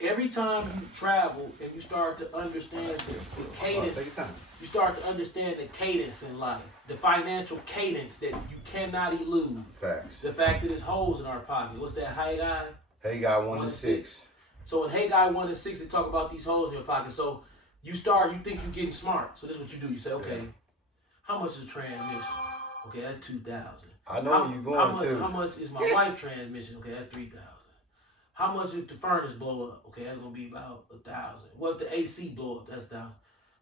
every time you travel and you start to understand the cadence, you start to understand the cadence in life, the financial cadence that you cannot elude. Facts. The fact that there's holes in our pocket. What's that? Haggai? Haggai 1:6. So in Haggai 1:6, they talk about these holes in your pocket. So you think you're getting smart. So this is what you do. You say, okay, how much is a transmission? Okay, that's 2,000. I know where you're going to. How much is my wife's transmission? Okay, that's 3,000. How much if the furnace blow up? Okay, that's gonna be about 1,000. What if the AC blow up? That's 1,000.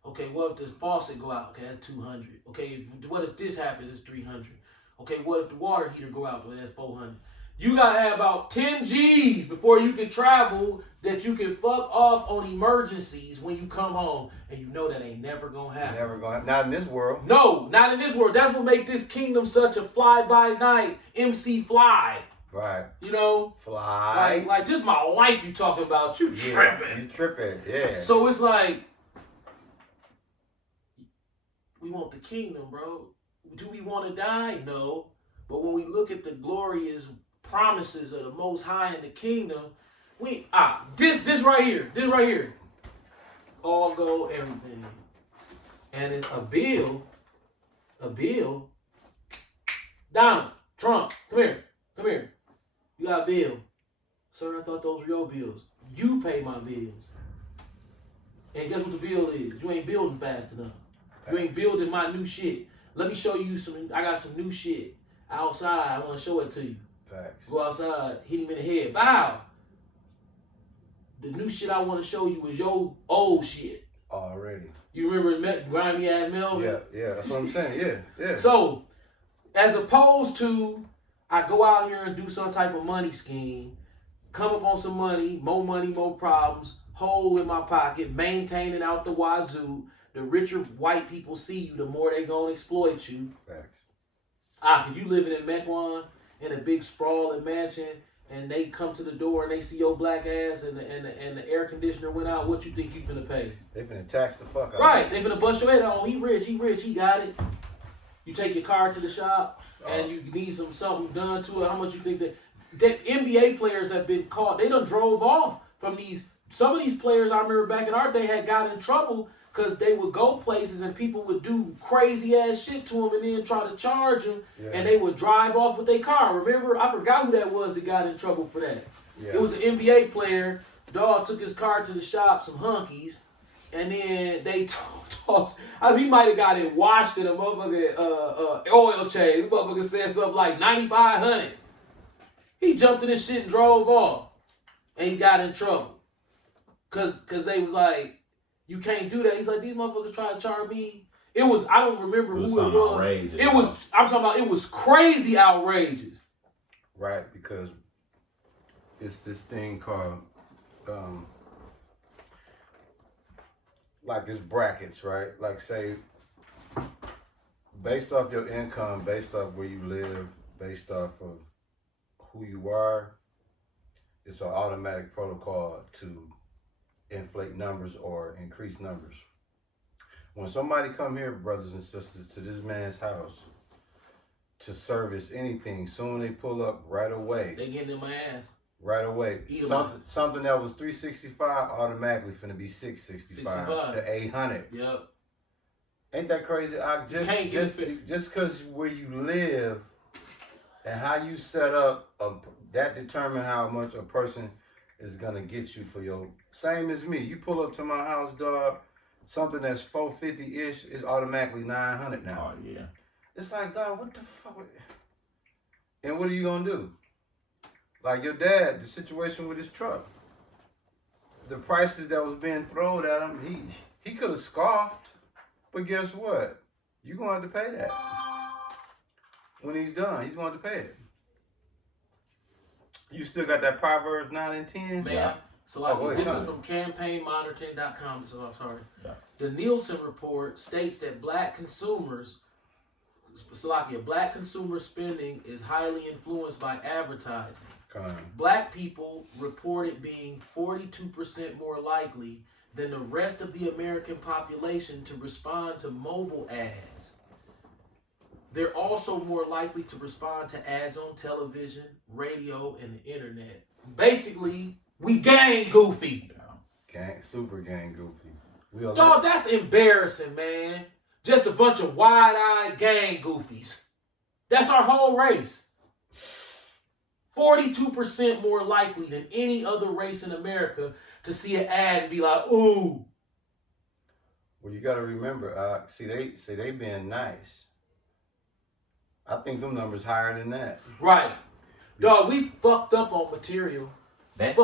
Okay, what if the faucet go out? Okay, that's 200. Okay, what if this happens? It's 300. Okay, what if the water heater go out? Okay, that's 400. You gotta have about 10 G's before you can travel that you can fuck off on emergencies when you come home, and you know that ain't never gonna happen. Never gonna happen. Not in this world. No, not in this world. That's what make this kingdom such a fly-by-night MC fly. Right. You know? Fly. Like this is my life you talking about. You tripping. You tripping, yeah. So it's like, we want the kingdom, bro. Do we want to die? No. But when we look at the glorious promises of the Most High in the kingdom, this right here, all go everything, and it's a bill, Donald Trump, come here, you got a bill, sir. I thought those were your bills. You pay my bills, and guess what the bill is? You ain't building fast enough. You ain't building my new shit. Let me show you I got some new shit outside. I want to show it to you. Facts. Go outside, hit him in the head. Bow. The new shit I want to show you is your old shit. Already. You remember grimy ass Melvin? Yeah. That's what I'm saying. Yeah. So, as opposed to I go out here and do some type of money scheme, come up on some money, more problems, hole in my pocket, maintaining out the wazoo. The richer white people see you, the more they gonna exploit you. Facts. If you living in Mequon in a big sprawling mansion, and they come to the door and they see your black ass and the air conditioner went out, what you think you finna pay? They finna tax the fuck out. Right, they finna bust your head. Oh, he rich, he got it. You take your car to the shop and you need something done to it. How much you think that NBA players have been caught? They done drove off from these. Some of these players I remember back in our day had got in trouble because they would go places and people would do crazy ass shit to them and then try to charge them, and they would drive off with their car. Remember, I forgot who that was that got in trouble for that. Yeah. It was an NBA player. Dog took his car to the shop, some hunkies, and then they tossed. He might have got it washed in a motherfucking oil change. The motherfucker said something like 9,500. He jumped in this shit and drove off, and he got in trouble because they was like, you can't do that. He's like, these motherfuckers try to charge me. I don't remember who it was. Outrageous. I'm talking about, it was crazy outrageous. Right, because it's this thing called, like it's brackets, right? Like say, based off your income, based off where you live, based off of who you are, it's an automatic protocol to inflate numbers or increase numbers. When somebody come here, brothers and sisters, to this man's house to service anything, soon they pull up right away. They getting in my ass. Right away. Something that was $365 automatically finna be $665 to $800. Yep. Ain't that crazy? Just because where you live and how you set up, that determine how much a person is gonna get you for your. Same as me. You pull up to my house, dog. Something that's $450-ish is automatically $900 now. Oh yeah. It's like, dog, what the fuck? And what are you gonna do? Like your dad, the situation with his truck, the prices that was being thrown at him, he could have scoffed, but guess what? You're gonna have to pay that. When he's done, he's gonna have to pay it. You still got that Proverbs 9 and 10? Man, so this is from campaignmonitoring.com. So I'm sorry. Yeah. The Nielsen report states that black consumer spending is highly influenced by advertising. Black people reported being 42% more likely than the rest of the American population to respond to mobile ads. They're also more likely to respond to ads on television, radio, and the internet. Basically, We gang goofy. Super gang goofy. We are Dog, that's embarrassing, man. Just a bunch of wide-eyed gang goofies. That's our whole race. 42% more likely than any other race in America to see an ad and be like, ooh. Well, you got to remember, they being nice. I think them numbers higher than that. Right. Dog, we fucked up on material. That's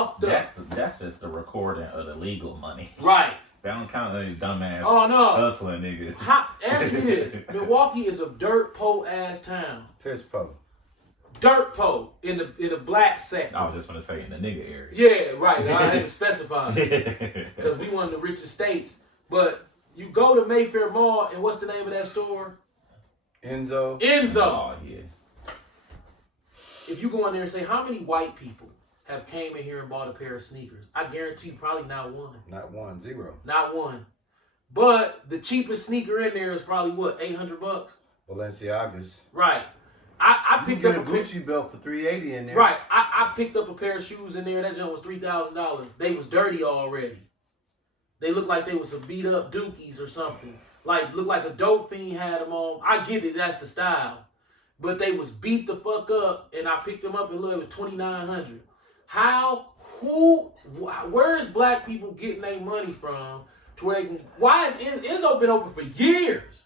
just the recording of the legal money. Right. They don't count any dumbass hustling niggas. Ask me this. Milwaukee is a dirt po ass town. Piss po. Dirt po in the black sector. I was just gonna say in the nigga area. Yeah, right. I had to specify because we one of the richest states. But you go to Mayfair Mall and what's the name of that store? Enzo. Oh, yeah. If you go in there and say how many white people have came in here and bought a pair of sneakers, I guarantee you probably not one. Not one, zero. Not one. But the cheapest sneaker in there is probably what, $800? Balenciagas. Right. I picked up a Gucci belt for $380 in there. Right. I picked up a pair of shoes in there. That junk was $3,000. They was dirty already. They looked like they was some beat up dookies or something. Like looked like a dope fiend had them on. I get it. That's the style. But they was beat the fuck up, and I picked them up and look, it was $2,900. Where is black people getting their money from to where they can? Why is Enzo been open for years?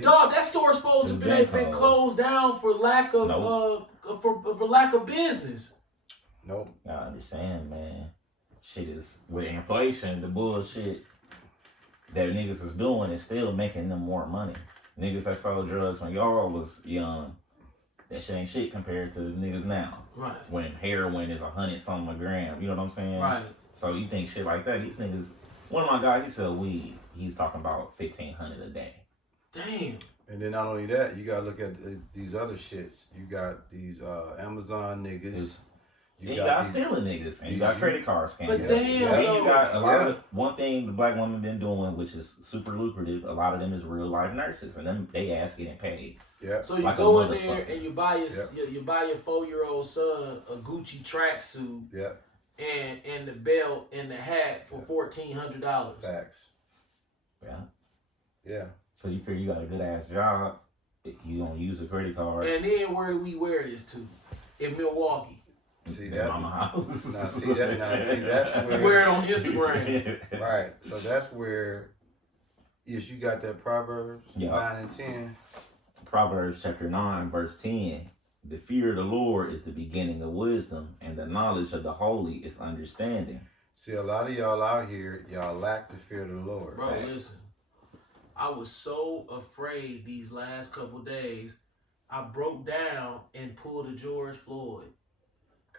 Dog, that store's supposed to been closed down for lack of for lack of business. Nope. I understand, man. Shit is with inflation, the bullshit that niggas is doing is still making them more money. Niggas that sold drugs when y'all was young, that shit ain't shit compared to the niggas now. Right. When heroin is 100 something a gram, you know what I'm saying? Right. So you think shit like that? These niggas. One of my guys, he sell weed. He's talking about $1,500 a day. Damn. And then not only that, you gotta look at these other shits. You got these Amazon niggas. You got stealing niggas, and you got credit card scammers. But damn, and you got a lot of one thing the black women been doing, which is super lucrative. A lot of them is real life nurses, and them they ass getting paid. Yeah. So you like go in there and you buy your 4-year-old son a Gucci tracksuit. Yeah. And the belt and the hat for $1,400. Facts. Yeah. Yeah. So you figure you got a good ass job, you don't use a credit card. And then where do we wear this to? In Milwaukee. See that? Mama house. That's where You wear it on Instagram. Right. So that's where yes, you got that Proverbs 9 and 10. Proverbs chapter 9, verse 10. The fear of the Lord is the beginning of wisdom, and the knowledge of the holy is understanding. See, a lot of y'all out here, y'all lack the fear of the Lord. Bro, listen. I was so afraid these last couple days. I broke down and pulled a George Floyd.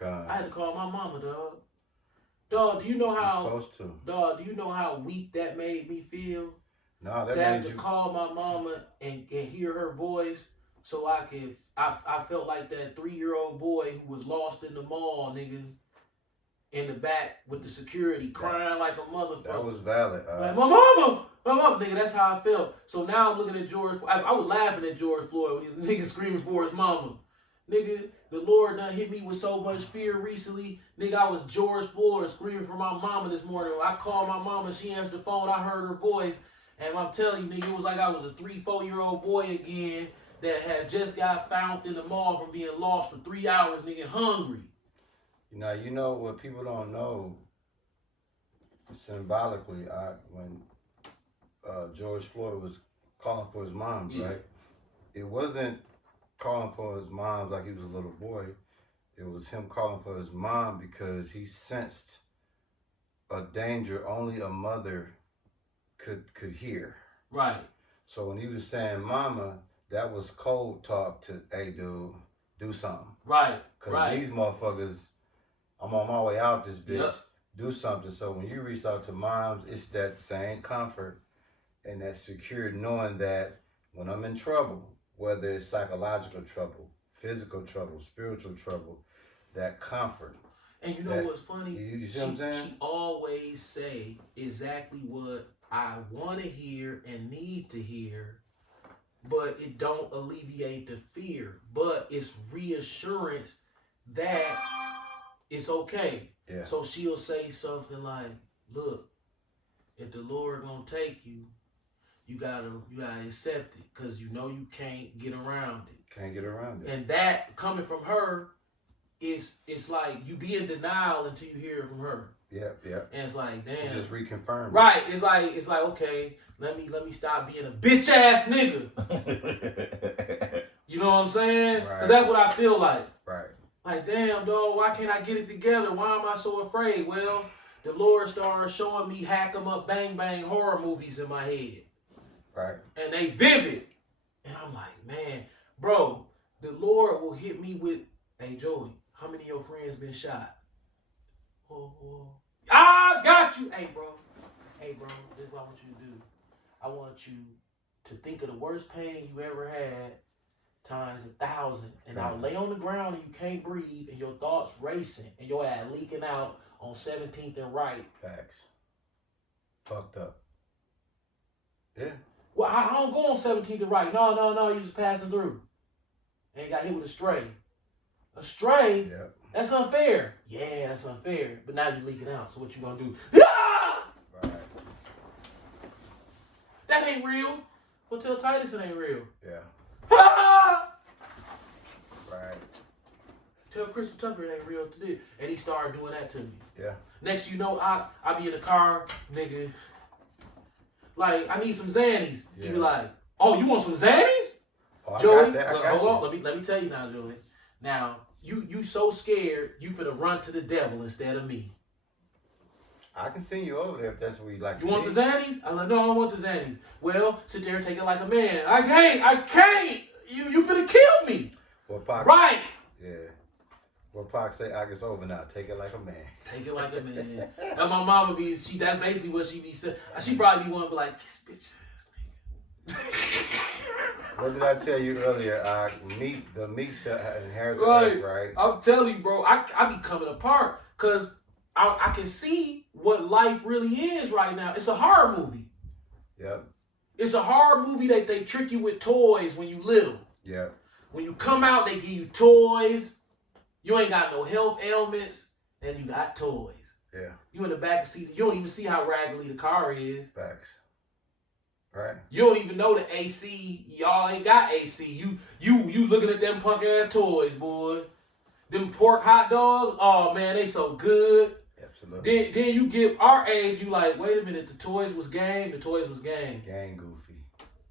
I had to call my mama, dog. Dog, do you know how? You're supposed to. Dog, do you know how weak that made me feel? No, that to have made to you call my mama and hear her voice, so I felt like that 3-year-old boy who was lost in the mall, nigga, in the back with the security crying like a motherfucker. That was valid. Like, my mama, nigga. That's how I felt. So now I'm looking at George. I was laughing at George Floyd when he was nigga screaming for his mama. Nigga, the Lord done hit me with so much fear recently. Nigga, I was George Floyd screaming for my mama this morning. When I called my mama, she answered the phone. I heard her voice. And I'm telling you, nigga, it was like I was a 3-4-year-old boy again that had just got found in the mall from being lost for 3 hours, nigga, hungry. Now, you know what people don't know, symbolically, when George Floyd was calling for his mom, right? It wasn't calling for his mom like he was a little boy. It was him calling for his mom because he sensed a danger only a mother could hear. Right. So when he was saying mama, that was code talk to, hey dude, do something. Right. Because these motherfuckers, I'm on my way out this bitch, Yep. do something. So when you reach out to moms, it's that same comfort and that secure knowing that when I'm in trouble, whether it's psychological trouble, physical trouble, spiritual trouble, that comfort. And you know what's funny? You see what I'm saying? She always say exactly what I want to hear and need to hear, but it don't alleviate the fear. But it's reassurance that it's okay. Yeah. So she'll say something like, "Look, if the Lord gonna take you, you gotta accept it, cause you know you can't get around it." Can't get around it. And that coming from her, it's like you be in denial until you hear it from her. Yep. And it's like, damn. She just reconfirmed. Right. It's like okay, let me stop being a bitch ass nigga. You know what I'm saying? Right. Cause that's what I feel like. Right. Like, damn, dog, why can't I get it together? Why am I so afraid? Well, the Lord started showing me hack 'em up, bang bang horror movies in my head. Right. And they vivid. And I'm like, man, bro, the Lord will hit me with, hey, Joey, how many of your friends been shot? Oh. I got you. Hey, bro, this is what I want you to do. I want you to think of the worst pain you ever had times 1,000. And I'll lay on the ground and you can't breathe and your thoughts racing and your ass leaking out on 17th and Wright. Facts. Fucked up. Yeah. Well, I don't go on 17th and Wright. No, you just passing through. And you got hit with a stray. A stray? Yep. That's unfair. Yeah, that's unfair. But now you're leaking out. So what you gonna do? Ah! Right. That ain't real. Well, tell Titus it ain't real. Yeah. Ah! Right. Tell Crystal Tucker it ain't real today. And he started doing that to me. Yeah. Next you know, I be in the car, nigga. Like, I need some Xannies. He be Yeah. like, oh, you want some Xannies? Oh, I Joey, got that. I got hold you. on. Let me tell you now, Joey. Now, you so scared, you finna run to the devil instead of me. I can send you over there if that's what you like. You want the Xannies? I'm like, no, I don't want the Xannies. Well, sit there and take it like a man. I can't. You finna kill me. Well, Pac. Right. Yeah. Well, Pac say, I guess over now. Take it like a man. Take it like a man. Now my mama be, that's basically what she be saying. She probably be one be like, this bitch ass nigga. What did I tell you earlier? The meat shall inherit the Right. earth, right? I'm telling you, bro, I be coming apart because I can see what life really is right now. It's a horror movie. Yep. It's a horror movie that they trick you with toys when you little. Yep. When you come out, they give you toys. You ain't got no health ailments, and you got toys. Yeah. You in the back seat. You don't even see how raggedy the car is. Facts. Right. You don't even know the AC. Y'all ain't got AC. You looking at them punk ass toys, boy. Them pork hot dogs. Oh man, they so good. Absolutely. Then you get our age. You like, wait a minute. The toys was game. The toys was game. Gang goofy.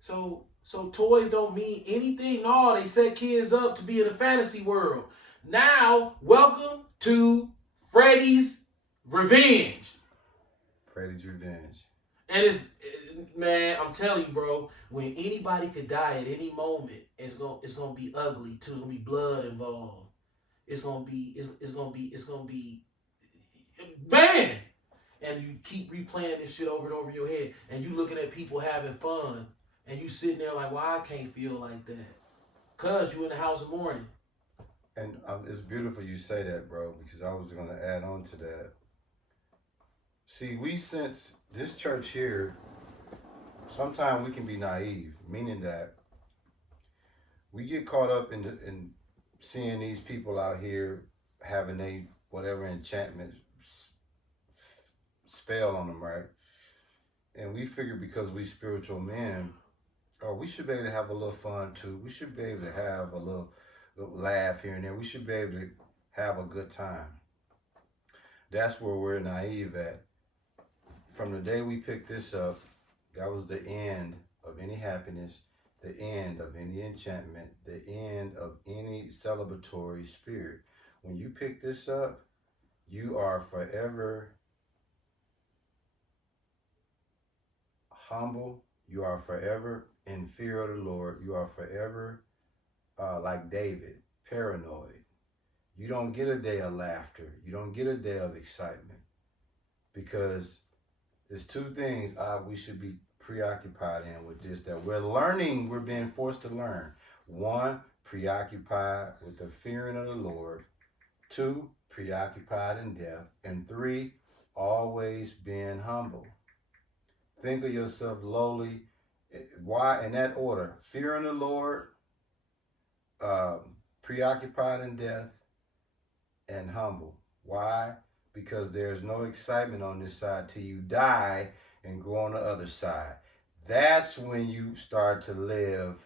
So toys don't mean anything. No, they set kids up to be in a fantasy world. Now, welcome to Freddy's Revenge. Freddy's Revenge. And man, I'm telling you, bro, when anybody could die at any moment, it's gonna be ugly too. It's gonna be blood involved. It's gonna be man. And you keep replaying this shit over and over in your head, and you looking at people having fun, and you sitting there like, why I can't feel like that? Cause you in the house of mourning. And it's beautiful you say that, bro, because I was going to add on to that. See, we sense this church here, sometimes we can be naive, meaning that we get caught up in seeing these people out here having a whatever enchantment spell on them, right? And we figure because we spiritual men, oh, we should be able to have a little fun too. We should be able to have a little laugh here and there. We should be able to have a good time. That's where we're naive at. From the day we picked this up, that was the end of any happiness, the end of any enchantment, the end of any celebratory spirit. When you pick this up, you are forever humble. You are forever in fear of the Lord. You are forever like David, paranoid. You don't get a day of laughter. You don't get a day of excitement, because there's two things we should be preoccupied in with this, that we're learning, we're being forced to learn. One, preoccupied with the fearing of the Lord. Two, preoccupied in death. And three, always being humble. Think of yourself lowly. Why? In that order: fearing the Lord, preoccupied in death, and humble. Why? Because there's no excitement on this side till you die and go on the other side. That's when you start to live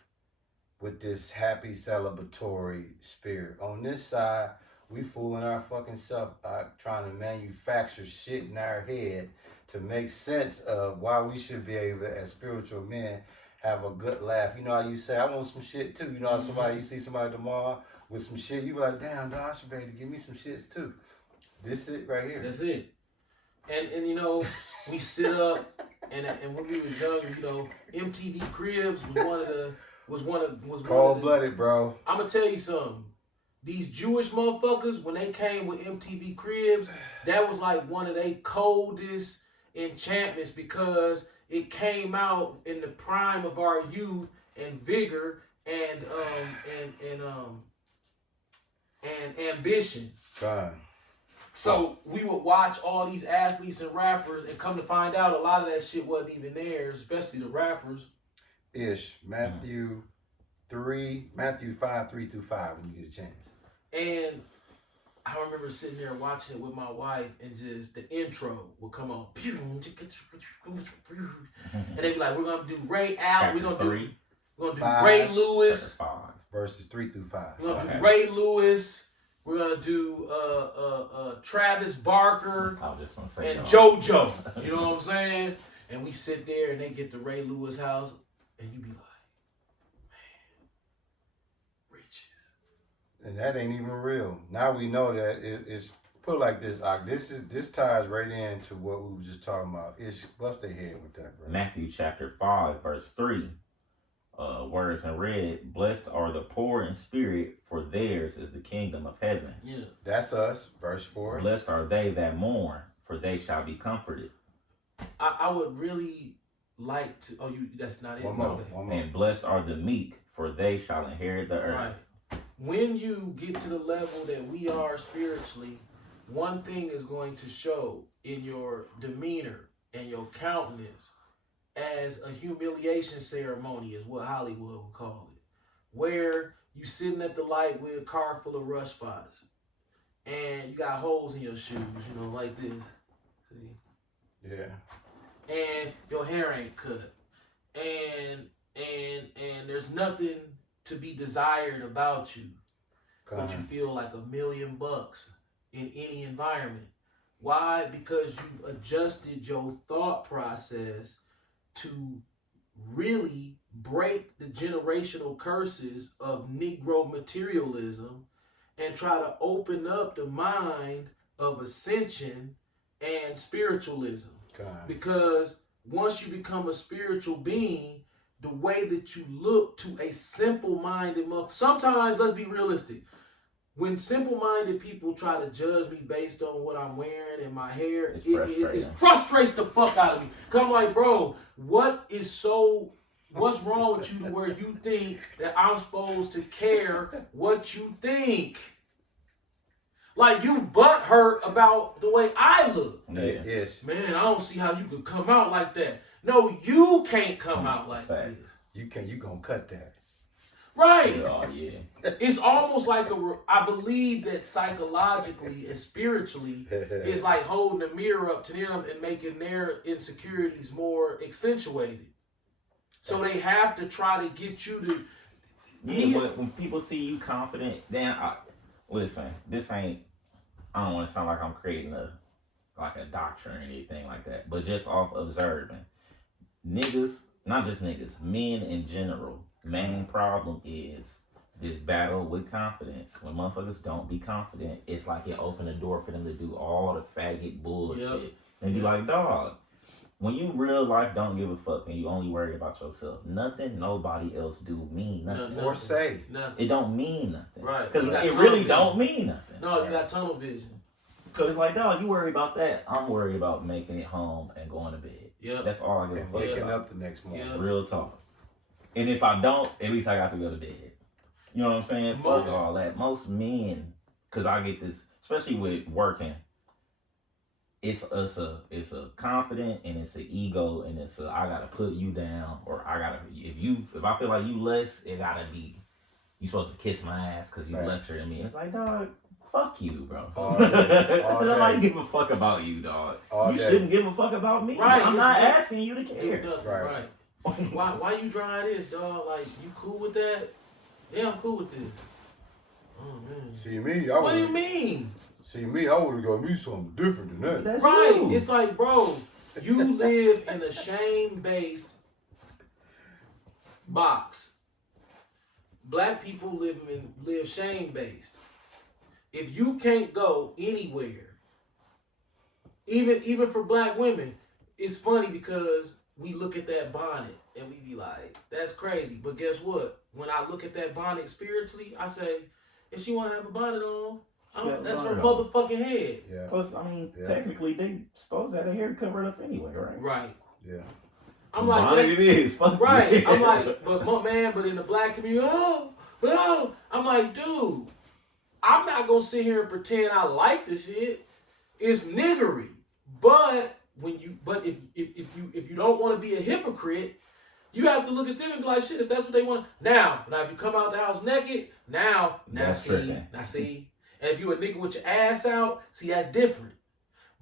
with this happy celebratory spirit. On this side, we fooling our fucking self out trying to manufacture shit in our head to make sense of why we should be able, as spiritual men, have a good laugh. You know how you say, I want some shit too. You know how somebody, you see somebody tomorrow with some shit, you be like, damn, dog, I should be able to give me some shits too. This it right here. That's it. And you know, we sit up and when we were younger, you know, MTV Cribs was one of Cold blooded, bro. I'm gonna tell you something. These Jewish motherfuckers, when they came with MTV Cribs, that was like one of their coldest enchantments because it came out in the prime of our youth and vigor and ambition. God. So we would watch all these athletes and rappers, and come to find out, a lot of that shit wasn't even theirs, especially the rappers. Ish. Matthew 5, 3 through 5 when you get a chance. And I remember sitting there watching it with my wife, and just the intro would come on. And they'd be like, we're gonna do Ray Allen, we're gonna do Ray Lewis, Verses 3 through 5. we're gonna do Ray Lewis, we're gonna do Travis Barker I was just gonna say and JoJo. You know what I'm saying? And we sit there and they get to Ray Lewis house, and you be like, man, riches. And that ain't even real. Now we know that it's put like this. This ties right into what we were just talking about. It's bust their head with that, bro. Matthew chapter 5, verse 3. Words in red, blessed are the poor in spirit, for theirs is the kingdom of heaven. Yeah. That's us. Verse 4. Blessed are they that mourn, for they shall be comforted. I would really like to. Oh, that's not it. One more. Okay. One more. And blessed are the meek, for they shall inherit the earth. Right. When you get to the level that we are spiritually, one thing is going to show in your demeanor and your countenance as a humiliation ceremony, is what Hollywood would call it, where you sitting at the light with a car full of rust spots and you got holes in your shoes, you know, like this. See? Yeah. And your hair ain't cut. And there's nothing to be desired about you. But you feel like $1 million in any environment. Why? Because you've adjusted your thought process to really break the generational curses of Negro materialism and try to open up the mind of ascension and spiritualism. God. Because once you become a spiritual being, the way that you look to a simple-minded motherfucker. Sometimes, let's be realistic. When simple-minded people try to judge me based on what I'm wearing and my hair, it frustrates the fuck out of me. Because I'm like, bro, what's wrong with you to where you think that I'm supposed to care what you think? Like, you butthurt about the way I look. Yeah. Yes. Man, I don't see how you could come out like that. No, you can't come out like Facts. this. You gonna cut that. Right. Oh, yeah. It's almost like I believe that psychologically and spiritually, it's like holding a mirror up to them and making their insecurities more accentuated. So they have to try to get you to. Yeah, but when people see you confident, then listen, this ain't. I don't want to sound like I'm creating a doctrine or anything like that, but just off observing, niggas, not just niggas, men in general. Main problem is this battle with confidence. When motherfuckers don't be confident, it's like it open the door for them to do all the faggot bullshit and be like, dog. When you real life don't give a fuck and you only worry about yourself, nothing nobody else do mean nothing. Or say. Nothing. It don't mean nothing. Right. Because it really don't mean nothing. No, you got tunnel vision. Because it's like, dog, you worry about that. I'm worried about making it home and going to bed. Yeah. That's all I give a And fuck waking about. up the next morning. Yeah. Real talk. And if I don't, at least I got to go to bed. You know what I'm saying? Fuck all that. Most men, because I get this, especially with working, it's a confident and it's an ego and it's a I gotta put you down or I gotta if I feel like you less, it gotta be you supposed to kiss my ass because you Right. lesser than me. It's like, dog, fuck you, bro. All day. Nobody give a fuck about you, dog. All You day. shouldn't give a fuck about me. Right, I'm it's not right. asking you to care. Nothing, Right. right. Why you drawing this, dog? Like, you cool with that? Yeah, I'm cool with this. Oh man. See me, I What do you would. mean? See me, I would have got me something different than that. That's Right. you. It's like, bro, you live in a shame-based box. Black people live shame-based. If you can't go anywhere, even for black women, it's funny because we look at that bonnet and we be like, that's crazy. But guess what? When I look at that bonnet spiritually, I say, if she want to have a bonnet on, that's her motherfucking head. Yeah. Plus, I mean, Yeah. technically, they supposed to have their hair covered up anyway, right? Right. Yeah. I'm like, Bonnet that's, it is. Fuck right. yeah. I'm like, but in the black community, oh. I'm like, dude, I'm not gonna sit here and pretend I like the shit. It's niggery. But if you don't want to be a hypocrite, you have to look at them and be like, shit, if that's what they want. Now if you come out the house naked, now That's see. tripping. Now see. And if you a nigga with your ass out, see, that's different.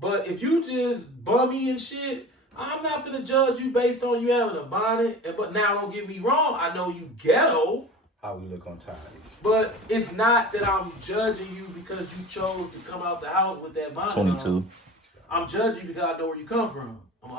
But if you just bummy and shit, I'm not gonna judge you based on you having a bonnet. But now, don't get me wrong, I know you ghetto, How we look on time. but it's not that I'm judging you because you chose to come out the house with that bonnet on. 22. I'm judging you because I know where you come from.